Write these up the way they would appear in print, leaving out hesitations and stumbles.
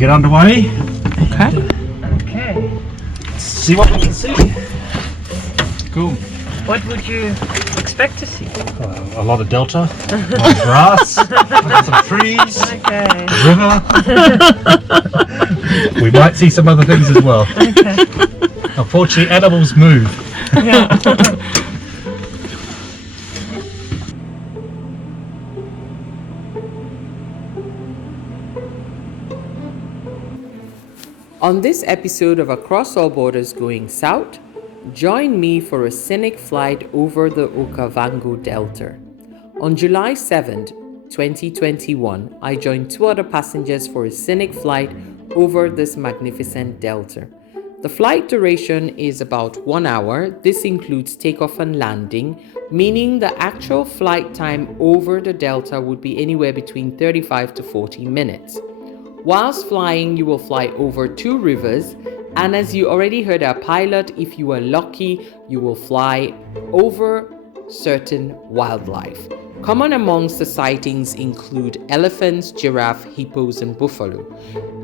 get underway. Okay. Okay. See what we can see. Cool. What would you expect to see? A lot of delta, a lot of grass, some trees, Okay. a river. We might see some other things as well. Okay. Unfortunately, animals move. Yeah. On this episode of Across All Borders Going South, join me for a scenic flight over the Okavango Delta. On July 7th, 2021, I joined two other passengers for a scenic flight over this magnificent delta. The flight duration is about 1 hour. This includes takeoff and landing, meaning the actual flight time over the delta would be anywhere between 35 to 40 minutes. Whilst flying, you will fly over 2 rivers, and as you already heard our pilot, if you are lucky, you will fly over certain wildlife. Common amongst the sightings include elephants, giraffe, hippos, and buffalo.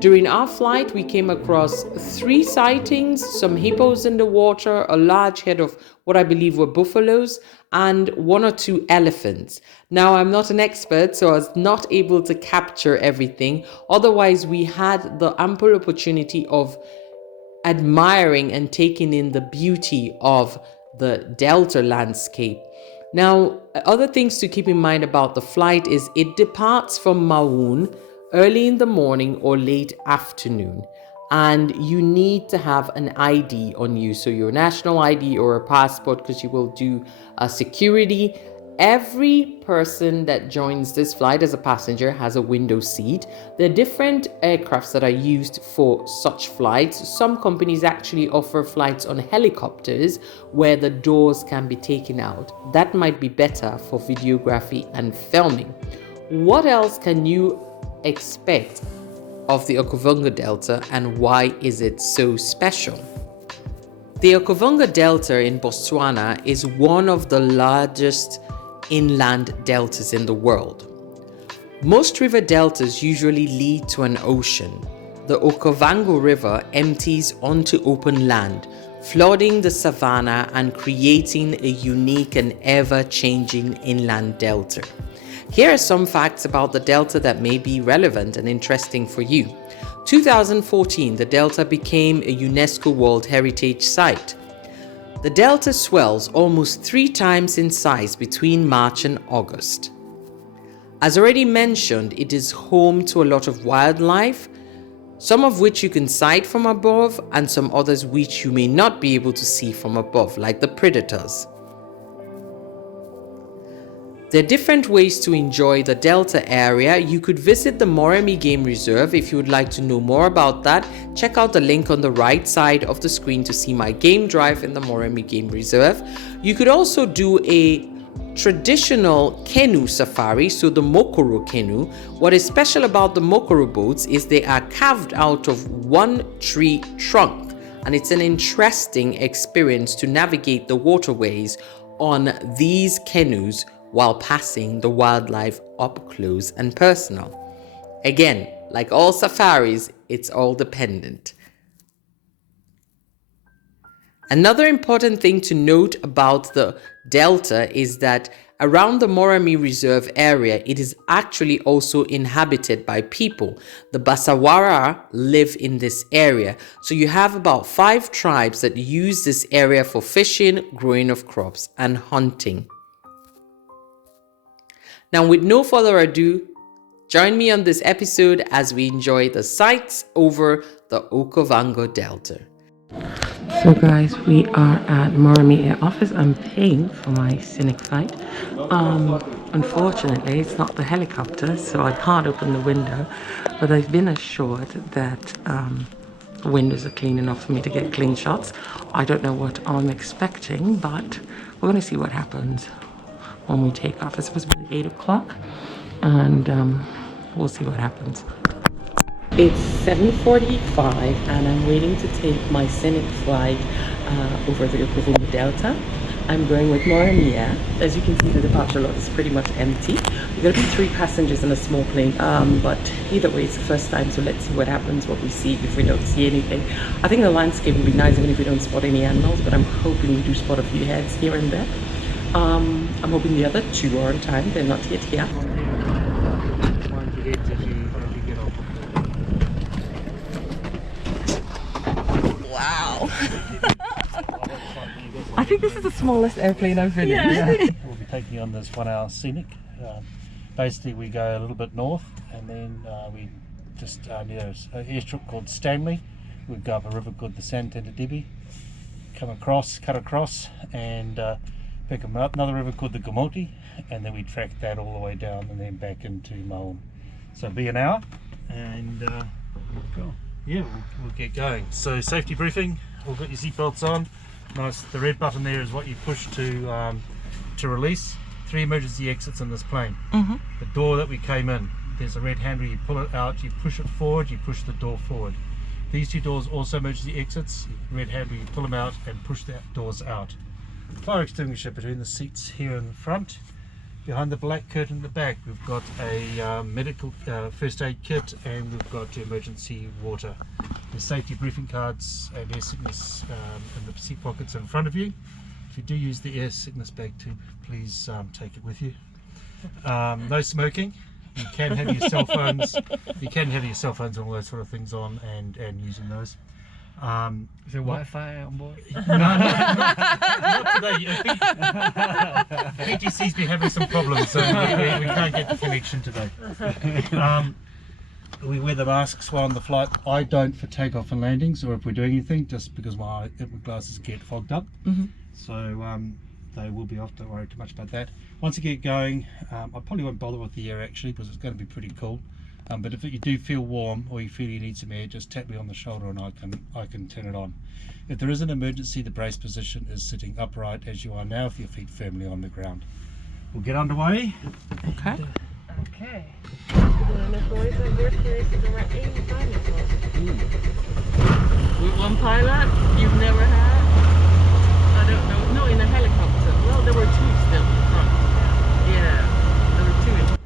During our flight, we came across 3 sightings, some hippos in the water, a large herd of what I believe were buffaloes, and 1 or 2 elephants. Now, I'm not an expert, so I was not able to capture everything. Otherwise, we had the ample opportunity of admiring and taking in the beauty of the delta landscape. Now, other things to keep in mind about the flight is it departs from Maun early in the morning or late afternoon, and you need to have an ID on you, so your national ID or a passport, because you will do a security. Every person that joins this flight as a passenger has a window seat. There are different aircrafts that are used for such flights. Some companies actually offer flights on helicopters where the doors can be taken out. That might be better for videography and filming. What else can you expect of the Okavango Delta, and why is it so special? The Okavango Delta in Botswana is one of the largest inland deltas in the world. Most river deltas usually lead to an ocean. The Okavango River empties onto open land, flooding the savanna and creating a unique and ever-changing inland delta. Here are some facts about the delta that may be relevant and interesting for you. 2014, the delta became a UNESCO World Heritage Site. The delta swells almost 3 times in size between March and August. As already mentioned, it is home to a lot of wildlife, some of which you can sight from above and some others which you may not be able to see from above, like the predators. There are different ways to enjoy the delta area. You could visit the Moremi Game Reserve. If you would like to know more about that, check out the link on the right side of the screen to see my game drive in the Moremi Game Reserve. You could also do a traditional canoe safari, so the Mokoro canoe. What is special about the Mokoro boats is they are carved out of one tree trunk, and it's an interesting experience to navigate the waterways on these canoes while passing the wildlife up close and personal. Again, like all safaris, it's all dependent. Another important thing to note about the delta is that around the Moremi Reserve area, it is actually also inhabited by people. The Basawara live in this area. So you have about 5 tribes that use this area for fishing, growing of crops, and hunting. Now, with no further ado, join me on this episode as we enjoy the sights over the Okavango Delta. So guys, we are at Moremi Air Office. I'm paying for my Scenic flight. Unfortunately, it's not the helicopter, so I can't open the window, but I've been assured that the windows are clean enough for me to get clean shots. I don't know what I'm expecting, but we're going to see what happens when we take off. It's supposed to be 8 o'clock, and we'll see what happens. It's 7:45 and I'm waiting to take my Scenic flight over the Okavango Delta. I'm going with Mia. As you can see, the departure lot is pretty much empty. We're going to be 3 passengers in a small plane, but either way, it's the first time, so let's see what happens, what we see, if we don't see anything. I think the landscape would be nice even if we don't spot any animals, but I'm hoping we do spot a few heads here and there. I'm hoping the other 2 are on time. They're not yet here. Wow. I think this is the smallest airplane I've been in. We'll be taking on this 1 hour Scenic. Basically we go a little bit north and then we just near an airstrip called Stanley. We go up a river called the Santander Debbie, cut across and pick up another river called the Gomoti, and then we track that all the way down and then back into Maun. So it'll be an hour and yeah, we'll get going. So safety briefing, we've got your seatbelts on. Nice, the red button there is what you push to release. 3 emergency exits in this plane. The door that we came in, there's a red handle, you pull it out, you push it forward, you push the door forward. These 2 doors also emergency exits, red handle, you pull them out and push the doors out. Fire extinguisher between the seats here in the front. Behind the black curtain at the back, we've got a medical first aid kit, and we've got emergency water. There's safety briefing cards and air sickness in the seat pockets in front of you. If you do use the air sickness bag tube, please take it with you. No smoking. You can have your cell phones. You can have your cell phones and all those sort of things on and using those. Is there Wi-Fi on board? No, not today. PTC's been having some problems, so we can't get the connection today. We wear the masks while on the flight. I don't for takeoff and landings, or if we're doing anything, just because my glasses get fogged up. So they will be off. Don't worry too much about that. Once you get going, I probably won't bother with the air actually, because it's going to be pretty cool. But if you do feel warm or you feel you need some air, just tap me on the shoulder and I can turn it on. If there is an emergency, the brace position is sitting upright as you are now with your feet firmly on the ground. We'll get underway. Okay. Okay. With 1 pilot, you've never had? I don't know. No, in a helicopter. Well, there were 2 still in front. Yeah, there were 2 in.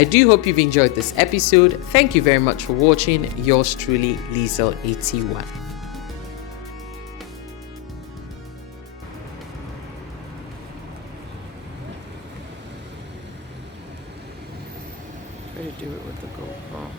I do hope you've enjoyed this episode. Thank you very much for watching. Yours truly, Liesel81. Try to do it with the GoPro.